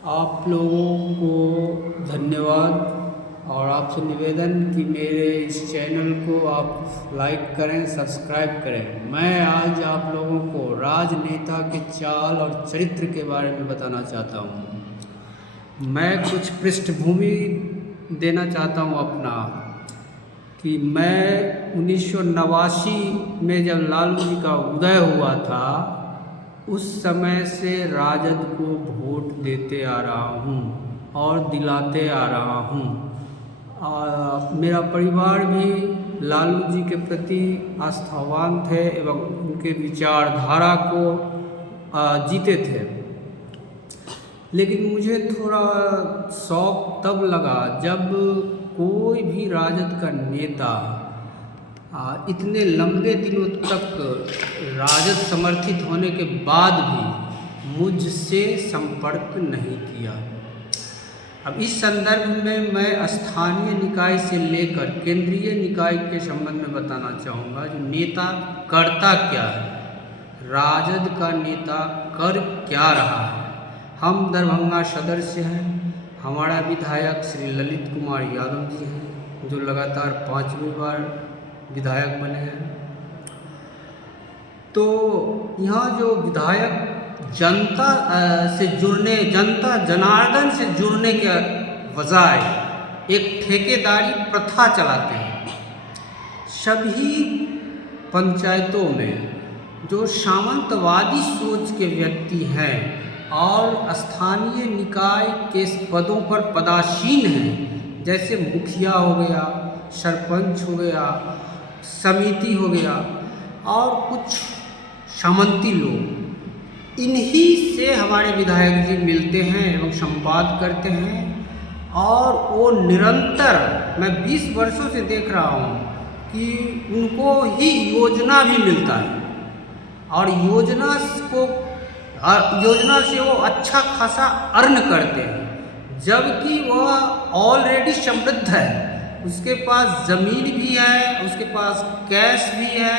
आप लोगों को धन्यवाद और आपसे निवेदन कि मेरे इस चैनल को आप लाइक करें, सब्सक्राइब करें। मैं आज आप लोगों को राजनेता के चाल और चरित्र के बारे में बताना चाहता हूँ। मैं कुछ पृष्ठभूमि देना चाहता हूँ अपना कि मैं 1989 में जब लालू जी का उदय हुआ था उस समय से राजद को वोट देते आ रहा हूँ और दिलाते आ रहा हूँ। मेरा परिवार भी लालू जी के प्रति आस्थावान थे एवं उनके विचारधारा को जीते थे। लेकिन मुझे थोड़ा शौक तब लगा जब कोई भी राजद का नेता इतने लंबे दिनों तक राजद समर्थित होने के बाद भी मुझसे संपर्क नहीं किया। अब इस संदर्भ में मैं स्थानीय निकाय से लेकर केंद्रीय निकाय के संबंध में बताना चाहूँगा। जो नेता करता क्या है, राजद का नेता कर क्या रहा है। हम दरभंगा सदर से हैं। हमारा विधायक श्री ललित कुमार यादव जी हैं जो लगातार 5वीं बार विधायक बने हैं। तो यहाँ जो विधायक जनता जनार्दन से जुड़ने के बजाय एक ठेकेदारी प्रथा चलाते हैं। सभी पंचायतों में जो सामंतवादी सोच के व्यक्ति हैं और स्थानीय निकाय के पदों पर पदासीन हैं, जैसे मुखिया हो गया, सरपंच हो गया, समिति हो गया और कुछ सामंती लोग, इन्हीं से हमारे विधायक जी मिलते हैं एवं संवाद करते हैं। और वो निरंतर, मैं 20 वर्षों से देख रहा हूँ कि उनको ही योजना भी मिलता है और योजना से वो अच्छा खासा अर्न करते हैं, जबकि वह ऑलरेडी समृद्ध है। उसके पास ज़मीन भी है, उसके पास कैश भी है,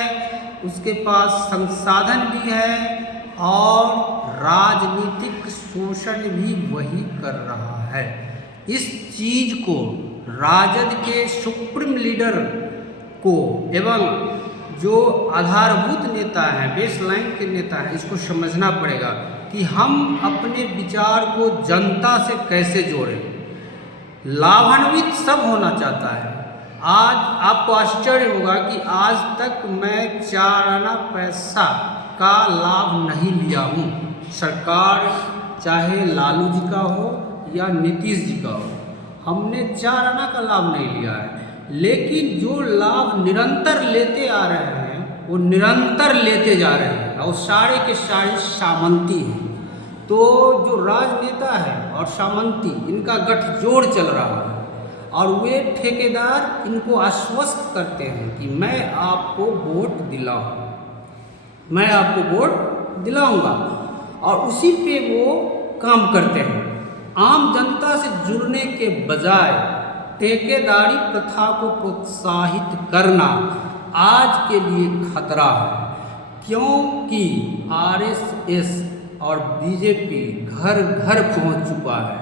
उसके पास संसाधन भी है और राजनीतिक शोषण भी वही कर रहा है। इस चीज़ को राजद के सुप्रीम लीडर को एवं जो आधारभूत नेता हैं, बेसलाइन के नेता हैं, इसको समझना पड़ेगा कि हम अपने विचार को जनता से कैसे जोड़ें। लाभान्वित सब होना चाहता है। आज आपको आश्चर्य होगा कि आज तक मैं 4 आना पैसा का लाभ नहीं लिया हूँ। सरकार चाहे लालू जी का हो या नीतीश जी का हो, हमने 4 आना का लाभ नहीं लिया है। लेकिन जो लाभ निरंतर लेते आ रहे हैं वो निरंतर लेते जा रहे हैं और सारे के सारे सामंती हैं। तो जो राजनेता है और सामंती, इनका गठजोड़ चल रहा है और वे ठेकेदार इनको आश्वस्त करते हैं कि मैं आपको वोट दिलाऊं, मैं आपको वोट दिलाऊंगा, और उसी पे वो काम करते हैं। आम जनता से जुड़ने के बजाय ठेकेदारी प्रथा को प्रोत्साहित करना आज के लिए खतरा है, क्योंकि आरएसएस और बीजेपी घर घर पहुंच चुका है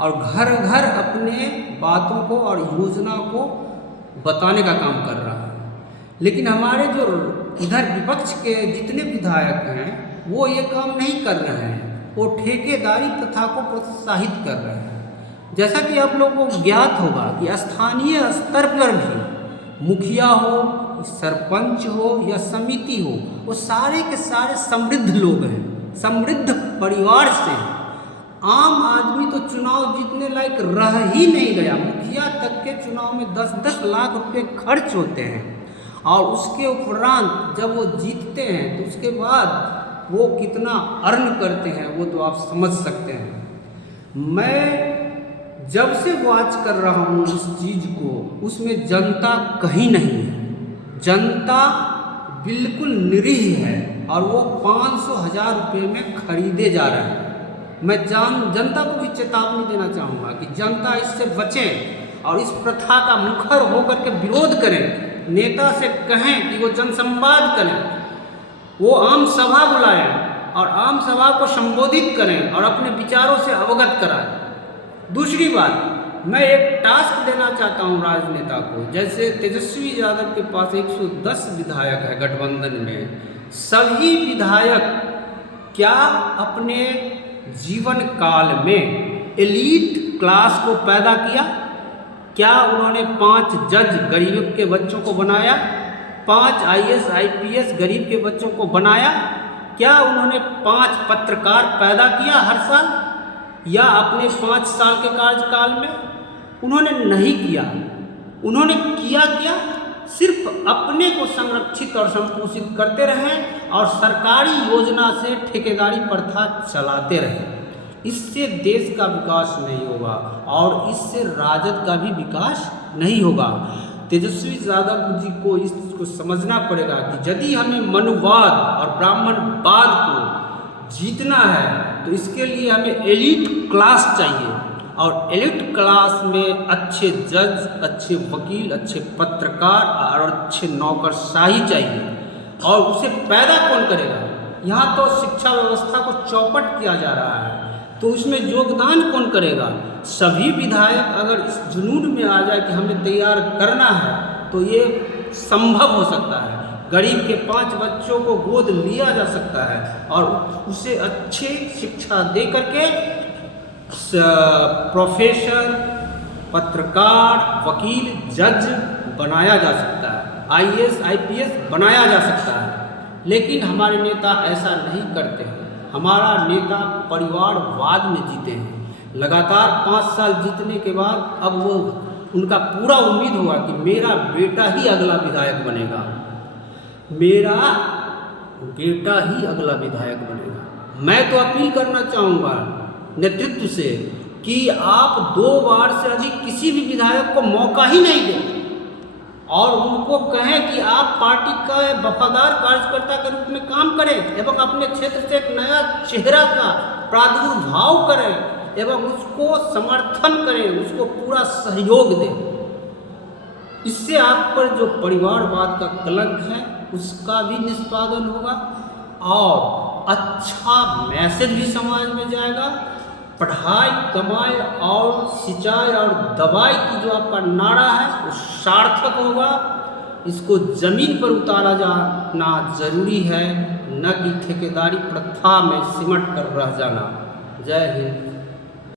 और घर घर अपने बातों को और योजना को बताने का काम कर रहा है। लेकिन हमारे जो इधर विपक्ष के जितने विधायक हैं वो ये काम नहीं कर रहे हैं, वो ठेकेदारी प्रथा को प्रोत्साहित कर रहे हैं। जैसा कि आप लोगों को ज्ञात होगा कि स्थानीय स्तर पर भी मुखिया हो, सरपंच हो या समिति हो, वो सारे के सारे समृद्ध लोग हैं, समृद्ध परिवार से। आम आदमी तो चुनाव जीतने लायक रह ही नहीं गया। मुखिया तक के चुनाव में 10-10 लाख रुपए खर्च होते हैं और उसके उपरांत जब वो जीतते हैं तो उसके बाद वो कितना अर्न करते हैं वो तो आप समझ सकते हैं। मैं जब से वॉच कर रहा हूँ उस चीज़ को, उसमें जनता कहीं नहीं है। जनता बिल्कुल निरीह है और वो 500,000 रुपये में खरीदे जा रहे हैं। मैं जनता को भी चेतावनी देना चाहूँगा कि जनता इससे बचें और इस प्रथा का मुखर होकर के विरोध करें। नेता से कहें कि वो जनसंवाद करें, वो आम सभा बुलाएं और आम सभा को संबोधित करें और अपने विचारों से अवगत कराएं। दूसरी बात, मैं एक टास्क देना चाहता हूं राजनेता को। जैसे तेजस्वी यादव के पास 110 विधायक है गठबंधन में, सभी विधायक क्या अपने जीवन काल में एलीट क्लास को पैदा किया? क्या उन्होंने 5 जज गरीब के बच्चों को बनाया? 5 IAS IPS गरीब के बच्चों को बनाया? क्या उन्होंने 5 पत्रकार पैदा किया हर साल या अपने 5 साल के कार्यकाल में? उन्होंने नहीं किया। उन्होंने किया क्या? सिर्फ अपने को संरक्षित और संपोषित करते रहे और सरकारी योजना से ठेकेदारी प्रथा चलाते रहे। इससे देश का विकास नहीं होगा और इससे राजद का भी विकास नहीं होगा। तेजस्वी यादव जी को इसको समझना पड़ेगा कि यदि हमें मनुवाद और ब्राह्मणवाद को जीतना है तो इसके लिए हमें एलीट क्लास चाहिए और एलीट क्लास में अच्छे जज, अच्छे वकील, अच्छे पत्रकार और अच्छे नौकरशाही चाहिए। और उसे पैदा कौन करेगा? यहाँ तो शिक्षा व्यवस्था को चौपट किया जा रहा है, तो उसमें योगदान कौन करेगा? सभी विधायक अगर इस जुनून में आ जाए कि हमें तैयार करना है तो ये संभव हो सकता है। गरीब के 5 बच्चों को गोद लिया जा सकता है और उसे अच्छे शिक्षा दे करके प्रोफेसर, पत्रकार, वकील, जज बनाया जा सकता है, IAS IPS बनाया जा सकता है। लेकिन हमारे नेता ऐसा नहीं करते हैं। हमारा नेता परिवारवाद में जीते हैं। लगातार 5 साल जीतने के बाद अब वो उनका पूरा उम्मीद होगा कि मेरा बेटा ही अगला विधायक बनेगा, मेरा बेटा ही अगला विधायक बनेगा। मैं तो अपील करना चाहूँगा नेतृत्व से कि आप 2 बार से अधिक किसी भी विधायक को मौका ही नहीं दें और उनको कहें कि आप पार्टी का वफादार कार्यकर्ता के रूप में काम करें एवं अपने क्षेत्र से एक नया चेहरा का प्रादुर्भाव करें एवं उसको समर्थन करें, उसको पूरा सहयोग दें। इससे आप पर जो परिवारवाद का कलंक है उसका भी निष्पादन होगा और अच्छा मैसेज भी समाज में जाएगा। पढ़ाई, कमाई और सिंचाई और दवाई की जो आपका नारा है वो सार्थक होगा। इसको जमीन पर उतारा जाना जरूरी है, न कि ठेकेदारी प्रथा में सिमट कर रह जाना। जय हिंद।